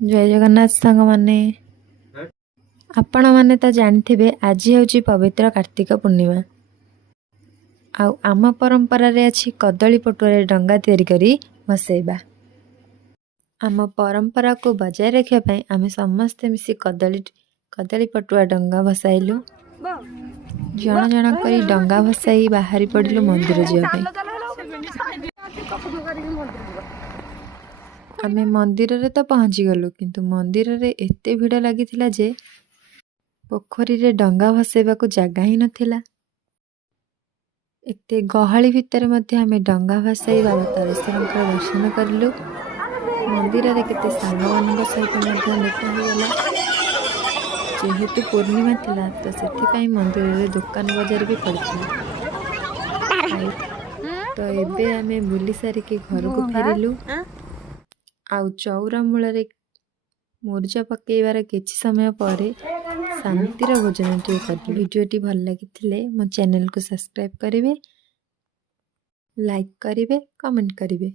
जय जगन्नाथ सांग माने आपण माने तो जानथिबे आज होची पवित्र कार्तिक पूर्णिमा। आम परंपरा रे अछि कदली पटुआरे डंगा तैयारी करी भसैबा। आम परंपरा को बजाय रखिया पई आमे समस्त मिसी कदली पटुआ डंगा भसाइलु। जण जण करी डंगा भसाई बाहरी पड़िलु मंदिर जिया पई। आमे मंदिर रे तो पहुँची गलु किंतु मंदिर रे एते भिड़ लागिथिला जे पोखरी रे डंगा भसेबा को जगह ही नथिला। एते गहली भितर मध्य आमे डंगा भसाई बाबा तारेश्वरंकर दर्शन करलु। मंदिर रे केते सांगमानक सहित मध्य भेट होगला। जेहेतु पूर्णिमा थिला तो सेथि पई मंदिर रे दुकान बाजार भी पड़िथिला। तो एबे आमे बुली सारी के घर को फेरिलु। आउ चौरा मूल मुर्जा पकेबार किछि समय पर शांतिर भोजन कर। वीडियोटी भल लगी मो चैनल को सब्सक्राइब करेंगे, लाइक करेंगे, कमेंट करेंगे।